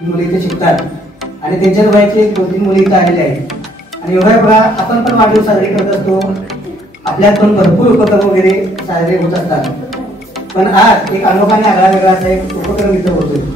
मुली इथे शिकतात आणि त्यांच्याच वयाची 2-3 मुली इथे आलेल्या आहेत. आणि एवढ्या बघा आपण पण वाढदिवस साजरे करत असतो, आपल्यात पण भरपूर उपक्रम वगैरे साजरे होत असतात. पण आज एक अनोखा आणि आगळा वेगळा असा एक उपक्रम इथं होतोय.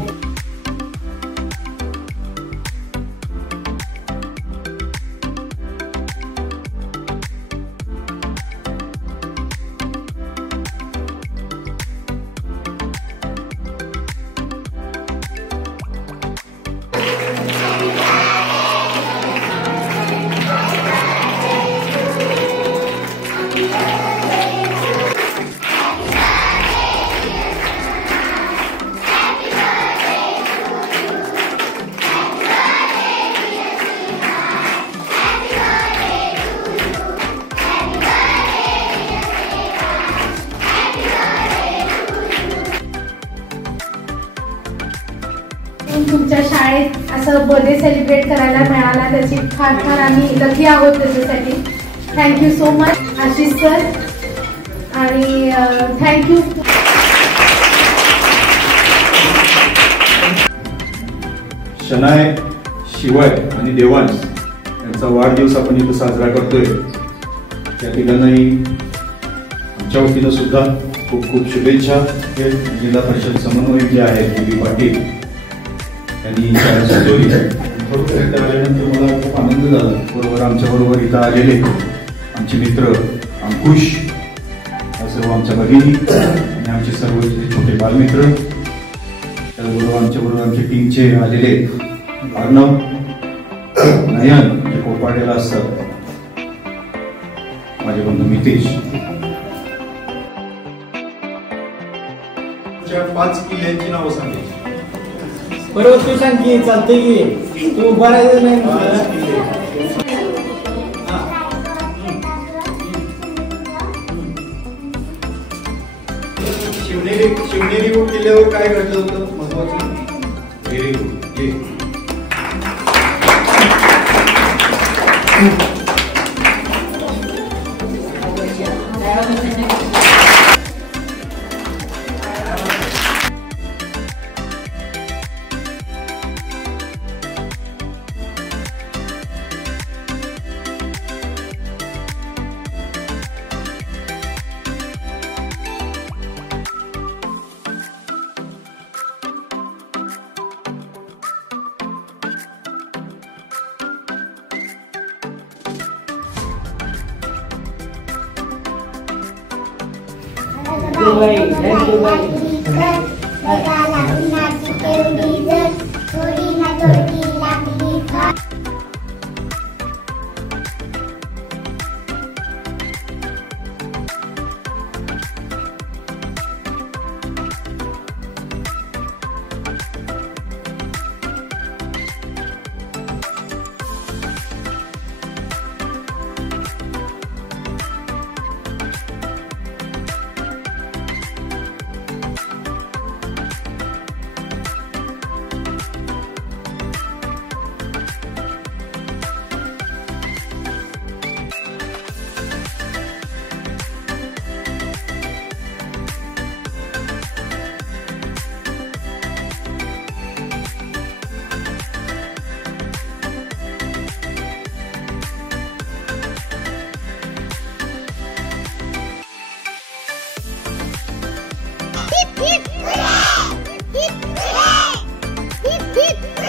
तुमच्या शाळेत असं बर्थडे सेलिब्रेट करायला मिळाला त्याची फार फार आम्ही लकी आहोत त्याच्यासाठी. Thank you so much Ashish sir आणि थँक्यू. शनाय, शिवाय आणि देवांश यांचा वाढदिवस आपण इथं साजरा करतोय. त्या तिघांनाही आमच्या वतीनं सुद्धा खूप खूप शुभेच्छा. हे जिल्हा परिषद समन्वयक जे आहेत बी पाटील यांनी शाळा सजवली. थोडक्यात इथं आल्यानंतर मला खूप आनंद झाला. बरोबर आमच्याबरोबर इथं आलेले आमचे मित्र अंकुश, सर्व आमच्या भगिनी आणि आमचे सर्व छोटे बालमित्र, त्याचबरोबर आमच्याबरोबर आमच्या टीमचे आलेले अर्णव, नयन जे कोपाडेला असतात, माझे बंधू मितेश. 5 किल्ल्यांची नावं सांगायची. बरोबर तू सांग की चालतंय की तू उभा राहायचं नाही. शिवनेरी किल्ल्यावर काय घडलं होतं महत्वाचं? Very good. Hip hip hooray! Hip hooray! Hip hip